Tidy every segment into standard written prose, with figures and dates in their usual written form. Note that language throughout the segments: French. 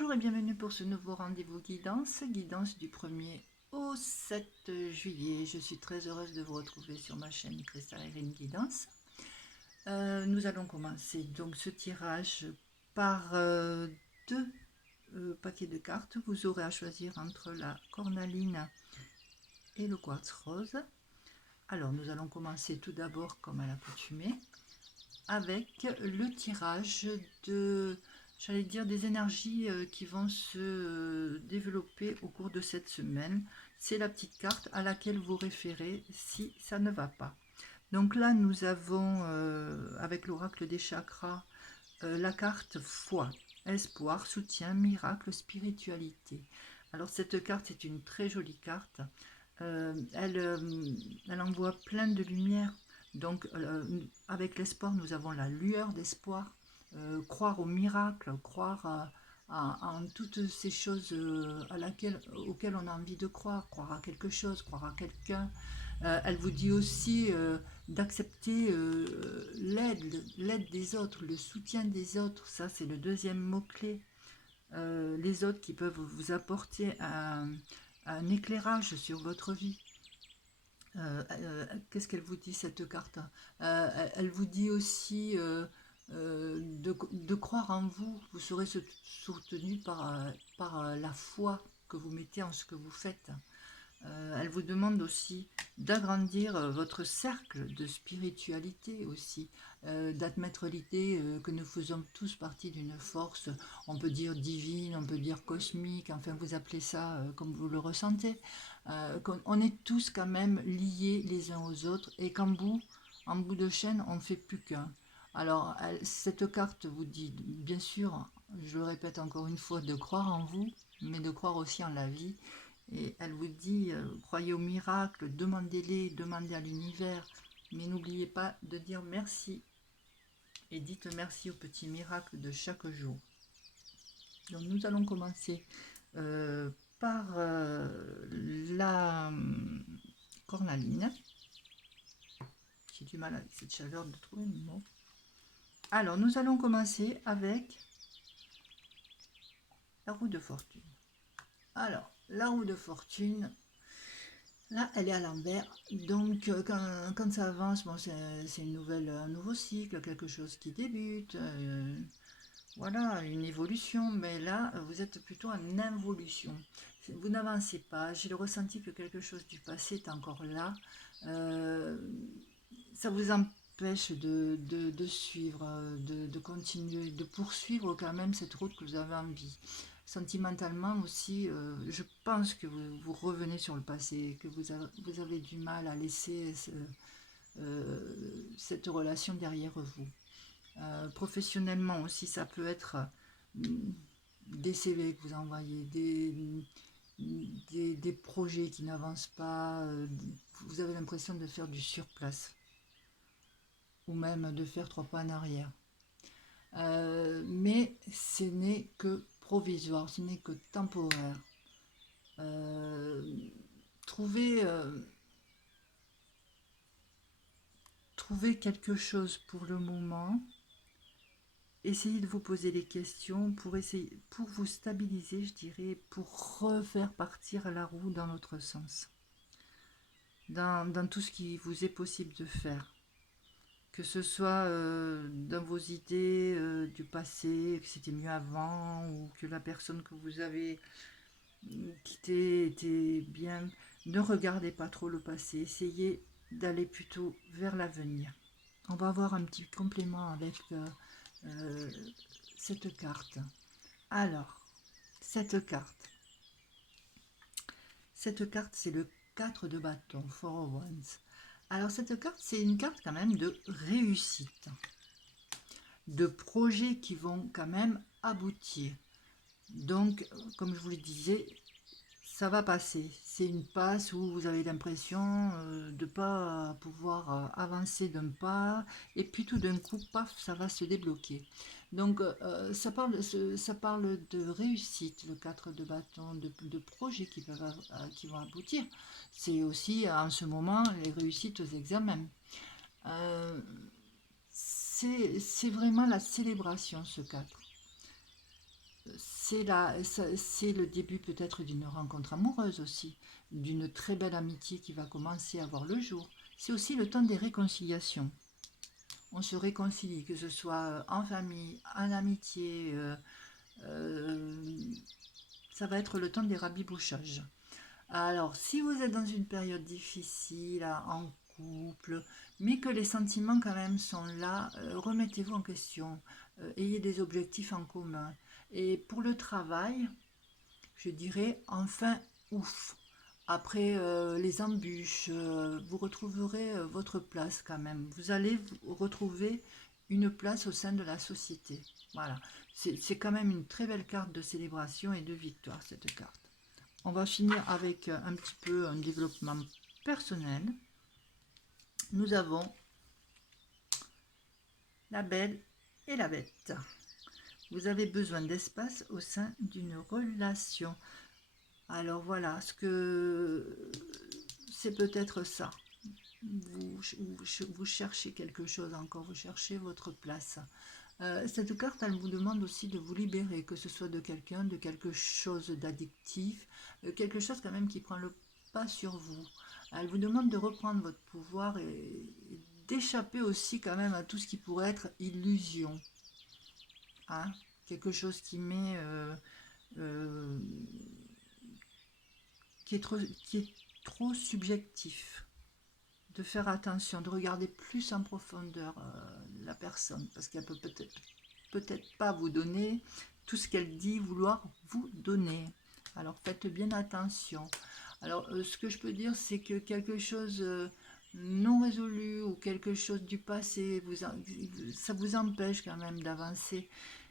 Bonjour et bienvenue pour ce nouveau rendez-vous guidance du 1er au 7 juillet. Je suis très heureuse de vous retrouver sur ma chaîne Cristal Irene Guidance. Nous allons commencer donc ce tirage par deux paquets de cartes. Vous aurez à choisir entre la cornaline et le quartz rose. Alors nous allons commencer tout d'abord comme à l'accoutumée avec le tirage de, j'allais dire, des énergies qui vont se développer au cours de cette semaine. C'est la petite carte à laquelle vous référez si ça ne va pas. Donc là, nous avons, avec l'oracle des chakras, la carte foi, espoir, soutien, miracle, spiritualité. Alors cette carte est une très jolie carte. Elle envoie plein de lumière. Donc avec l'espoir, nous avons la lueur d'espoir. Croire au miracle, croire en toutes ces choses auxquelles on a envie de croire à quelque chose, croire à quelqu'un. Elle vous dit aussi d'accepter l'aide des autres, le soutien des autres. Ça, c'est le deuxième mot-clé. Les autres qui peuvent vous apporter un éclairage sur votre vie. Qu'est-ce qu'elle vous dit, cette carte? Elle vous dit aussi de croire en vous. Vous serez soutenu par la foi que vous mettez en ce que vous faites. Elle vous demande aussi d'agrandir votre cercle de spiritualité aussi, d'admettre l'idée que nous faisons tous partie d'une force, on peut dire divine, on peut dire cosmique, enfin vous appelez ça comme vous le ressentez, qu'on est tous quand même liés les uns aux autres et en bout de chaîne, on ne fait plus qu'un. Alors, cette carte vous dit, bien sûr, je le répète encore une fois, de croire en vous, mais de croire aussi en la vie. Et elle vous dit, croyez au miracle, demandez-les, demandez à l'univers, mais n'oubliez pas de dire merci. Et dites merci aux petits miracles de chaque jour. Donc nous allons commencer par la cornaline. J'ai du mal avec cette chaleur de trouver le mot. Alors nous allons commencer avec la roue de fortune. Alors, la roue de fortune, là, elle est à l'envers. Donc, quand ça avance, bon, c'est un nouveau cycle, quelque chose qui débute. Voilà, une évolution. Mais là, vous êtes plutôt en involution. Vous n'avancez pas. J'ai le ressenti que quelque chose du passé est encore là. Ça vous empêche de suivre, de continuer, de poursuivre quand même cette route que vous avez envie. Sentimentalement aussi, je pense que vous revenez sur le passé, que vous avez du mal à laisser cette relation derrière vous. Professionnellement aussi, ça peut être des CV que vous envoyez, des projets qui n'avancent pas, vous avez l'impression de faire du surplace ou même de faire 3 pas en arrière. Mais ce n'est que provisoire, ce n'est que temporaire. Trouvez quelque chose pour le moment. Essayez de vous poser des questions pour vous stabiliser, je dirais, pour refaire partir la roue dans l'autre sens. Dans tout ce qui vous est possible de faire. Que ce soit dans vos idées du passé, que c'était mieux avant, ou que la personne que vous avez quittée était bien. Ne regardez pas trop le passé, essayez d'aller plutôt vers l'avenir. On va avoir un petit complément avec cette carte. Alors, cette carte, c'est le 4 de bâton, Four of Wands. Alors cette carte, c'est une carte quand même de réussite, de projets qui vont quand même aboutir. Donc, comme je vous le disais, ça va passer. C'est une passe où vous avez l'impression de ne pas pouvoir avancer d'un pas, et puis tout d'un coup, paf, ça va se débloquer. Donc, ça parle de réussite, le 4 de bâton, de projets qui vont aboutir. C'est aussi, en ce moment, les réussites aux examens. C'est vraiment la célébration, ce 4. c'est le début peut-être d'une rencontre amoureuse aussi, d'une très belle amitié qui va commencer à voir le jour. C'est aussi le temps des réconciliations. On se réconcilie, que ce soit en famille, en amitié, euh, ça va être le temps des rabibouchages. Alors, si vous êtes dans une période difficile, en couple, mais que les sentiments quand même sont là, remettez-vous en question, ayez des objectifs en commun. Et pour le travail, je dirais enfin ouf. Après les embûches, vous retrouverez votre place quand même. Vous allez retrouver une place au sein de la société. Voilà, c'est quand même une très belle carte de célébration et de victoire, cette carte. On va finir avec un petit peu un développement personnel. Nous avons la belle et la bête. Vous avez besoin d'espace au sein d'une relation. Alors voilà, ce que c'est peut-être ça. Vous cherchez quelque chose encore, vous cherchez votre place. Cette carte, elle vous demande aussi de vous libérer, que ce soit de quelqu'un, de quelque chose d'addictif, quelque chose quand même qui prend le pas sur vous. Elle vous demande de reprendre votre pouvoir et d'échapper aussi quand même à tout ce qui pourrait être illusion. Hein, quelque chose qui met... euh, qui est trop subjectif. De faire attention, de regarder plus en profondeur la personne, parce qu'elle peut peut-être pas vous donner tout ce qu'elle dit vouloir vous donner. Alors faites bien attention. Alors ce que je peux dire, c'est que quelque chose non résolu ou quelque chose du passé, ça vous empêche quand même d'avancer.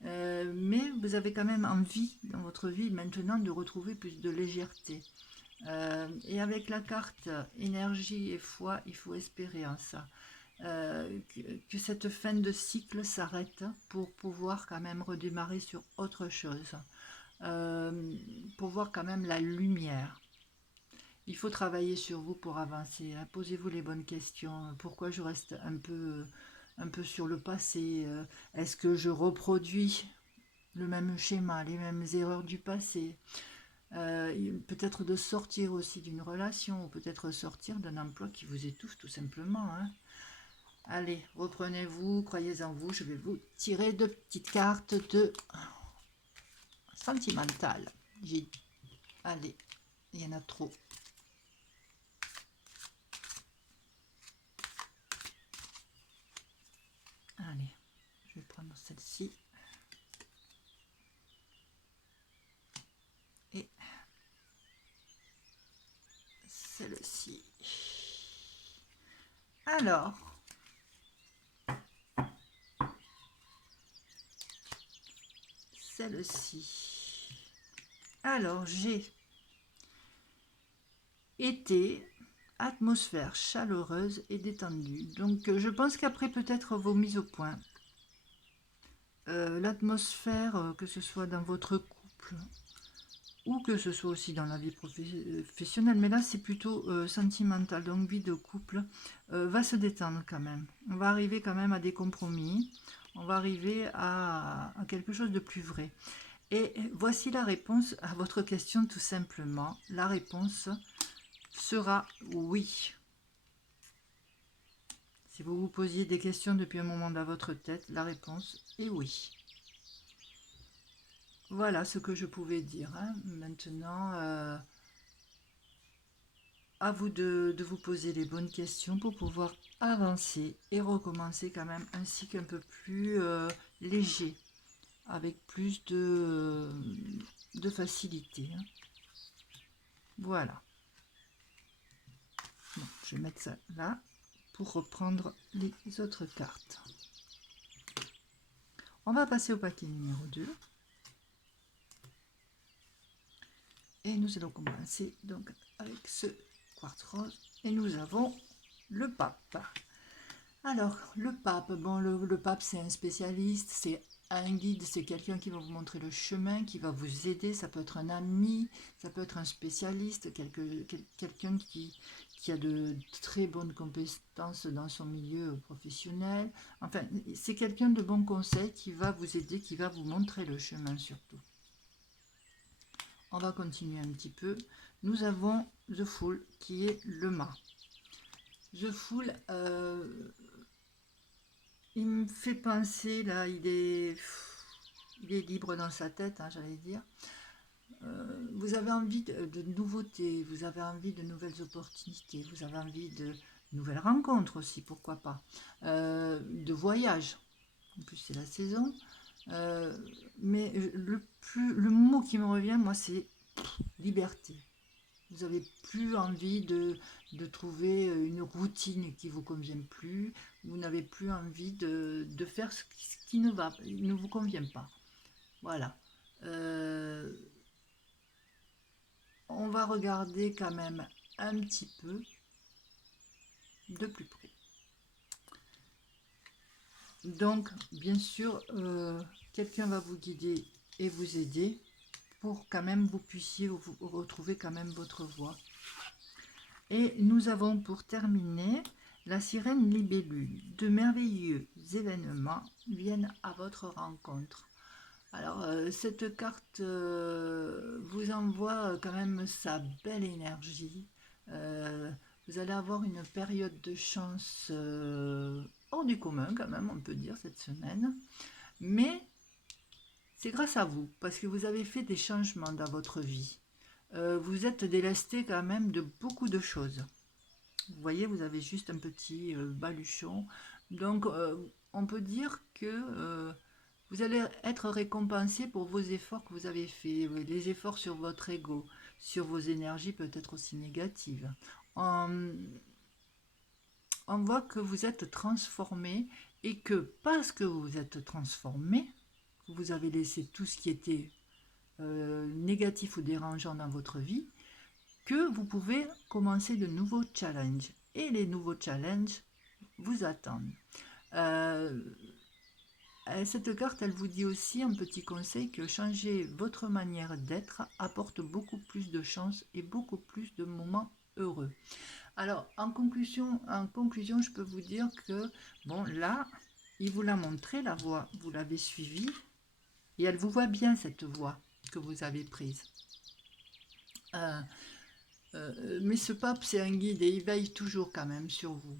Mais vous avez quand même envie dans votre vie maintenant de retrouver plus de légèreté. Et avec la carte énergie et foi, il faut espérer en ça. Que cette fin de cycle s'arrête pour pouvoir quand même redémarrer sur autre chose. Pour voir quand même la lumière. Il faut travailler sur vous pour avancer. Hein. Posez-vous les bonnes questions. Pourquoi je reste un peu sur le passé? Est-ce que je reproduis le même schéma, les mêmes erreurs du passé? Peut-être de sortir aussi d'une relation, ou peut-être sortir d'un emploi qui vous étouffe tout simplement. Hein. Allez, reprenez-vous, croyez en vous, je vais vous tirer deux petites cartes de sentimentales. Allez, il y en a trop. Allez, je vais prendre celle-ci. Et celle-ci. Alors, celle-ci. Alors, j'ai été atmosphère chaleureuse et détendue. Donc, je pense qu'après peut-être vos mises au point, l'atmosphère, que ce soit dans votre couple ou que ce soit aussi dans la vie professionnelle, mais là c'est plutôt sentimental, donc vie de couple, va se détendre quand même. On va arriver quand même à des compromis, on va arriver à quelque chose de plus vrai. Et voici la réponse à votre question tout simplement. La réponse sera oui. Si vous vous posiez des questions depuis un moment dans votre tête, la réponse est oui. Voilà ce que je pouvais dire. Hein. Maintenant, à vous de vous poser les bonnes questions pour pouvoir avancer et recommencer quand même un cycle un peu plus léger, avec plus de facilité. Hein. Voilà. Bon, je vais mettre ça là pour reprendre les autres cartes. On va passer au paquet numéro 2. Et nous allons commencer donc avec ce quartz rose. Et nous avons le pape. Alors, le pape, bon, le pape c'est un spécialiste, c'est un guide, c'est quelqu'un qui va vous montrer le chemin, qui va vous aider. Ça peut être un ami, ça peut être un spécialiste, quelqu'un qui a de très bonnes compétences dans son milieu professionnel. Enfin, c'est quelqu'un de bon conseil qui va vous aider, qui va vous montrer le chemin surtout. on va continuer un petit peu. Nous avons The Fool qui est le mât. The Fool, il me fait penser, là, il est libre dans sa tête, hein, j'allais dire. Vous avez envie de nouveautés, vous avez envie de nouvelles opportunités, vous avez envie de nouvelles rencontres aussi, pourquoi pas, de voyages. En plus, c'est la saison. Euh, mais le mot qui me revient, moi, c'est liberté. Vous n'avez plus envie de trouver une routine qui ne vous convient plus. Vous n'avez plus envie de faire ce qui ne vous convient pas. Voilà. On va regarder quand même un petit peu de plus près. Donc, bien sûr, quelqu'un va vous guider et vous aider pour quand même vous puissiez vous retrouver quand même votre voie. Et nous avons pour terminer la sirène libellule. De merveilleux événements viennent à votre rencontre. Alors, cette carte vous envoie quand même sa belle énergie. Vous allez avoir une période de chance hors du commun, quand même, on peut dire, cette semaine. Mais c'est grâce à vous, parce que vous avez fait des changements dans votre vie. Vous êtes délesté quand même de beaucoup de choses. Vous voyez, vous avez juste un petit baluchon. Donc, on peut dire que vous allez être récompensé pour vos efforts que vous avez faits, les efforts sur votre ego, sur vos énergies peut-être aussi négatives. On, on voit que vous êtes transformé et que parce que vous vous êtes transformé, vous avez laissé tout ce qui était négatif ou dérangeant dans votre vie, que vous pouvez commencer de nouveaux challenges. Et les nouveaux challenges vous attendent. Cette carte, elle vous dit aussi un petit conseil que changer votre manière d'être apporte beaucoup plus de chance et beaucoup plus de moments heureux. Alors, en conclusion, je peux vous dire que, bon, là, il vous l'a montré, la voie, vous l'avez suivie, et elle vous voit bien, cette voie que vous avez prise. Mais ce pape, c'est un guide et il veille toujours quand même sur vous.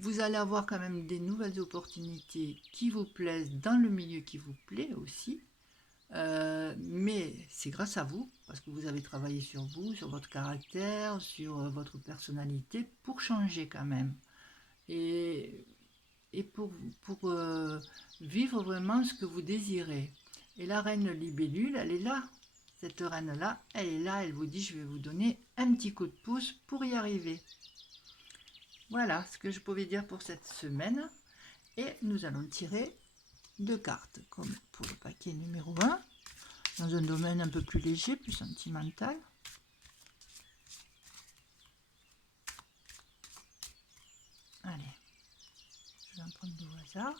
Vous allez avoir quand même des nouvelles opportunités qui vous plaisent dans le milieu qui vous plaît aussi. Mais c'est grâce à vous, parce que vous avez travaillé sur vous, sur votre caractère, sur votre personnalité, pour changer quand même. Et, et pour vivre vraiment ce que vous désirez. Et la reine libellule, elle est là. Cette reine-là, elle est là, elle vous dit, je vais vous donner un petit coup de pouce pour y arriver. Voilà ce que je pouvais dire pour cette semaine. Et nous allons tirer 2 cartes, comme pour le paquet numéro 1, dans un domaine un peu plus léger, plus sentimental. Allez, je vais en prendre 2 au hasard.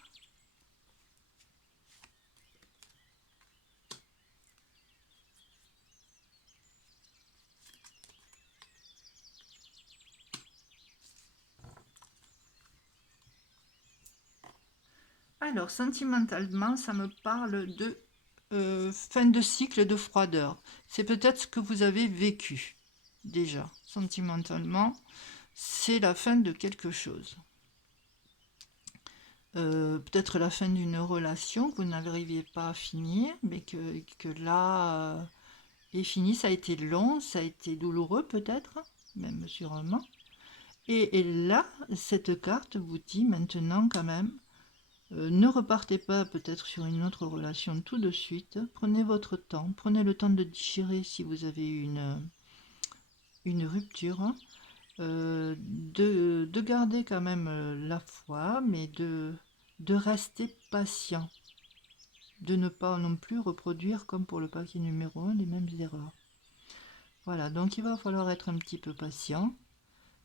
Alors, sentimentalement, ça me parle de fin de cycle de froideur. C'est peut-être ce que vous avez vécu déjà. Sentimentalement, c'est la fin de quelque chose. Peut-être la fin d'une relation que vous n'arriviez pas à finir, mais que là est fini. Ça a été long, ça a été douloureux peut-être, même sûrement. Et là, cette carte vous dit maintenant quand même, ne repartez pas peut-être sur une autre relation tout de suite. Prenez votre temps, prenez le temps de digérer si vous avez eu une rupture. De garder quand même la foi, mais de rester patient. De ne pas non plus reproduire, comme pour le paquet numéro 1, les mêmes erreurs. Voilà, donc il va falloir être un petit peu patient,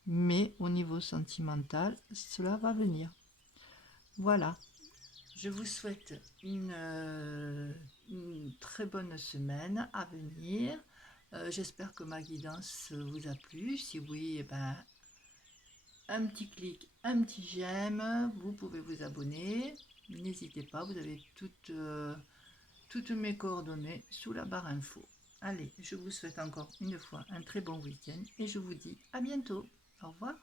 mais au niveau sentimental, cela va venir. Voilà. Je vous souhaite une très bonne semaine à venir. J'espère que ma guidance vous a plu. Si oui, eh ben, un petit clic, un petit j'aime. Vous pouvez vous abonner. N'hésitez pas, vous avez toutes toutes mes coordonnées sous la barre info. Allez, je vous souhaite encore une fois un très bon week-end et je vous dis à bientôt. Au revoir.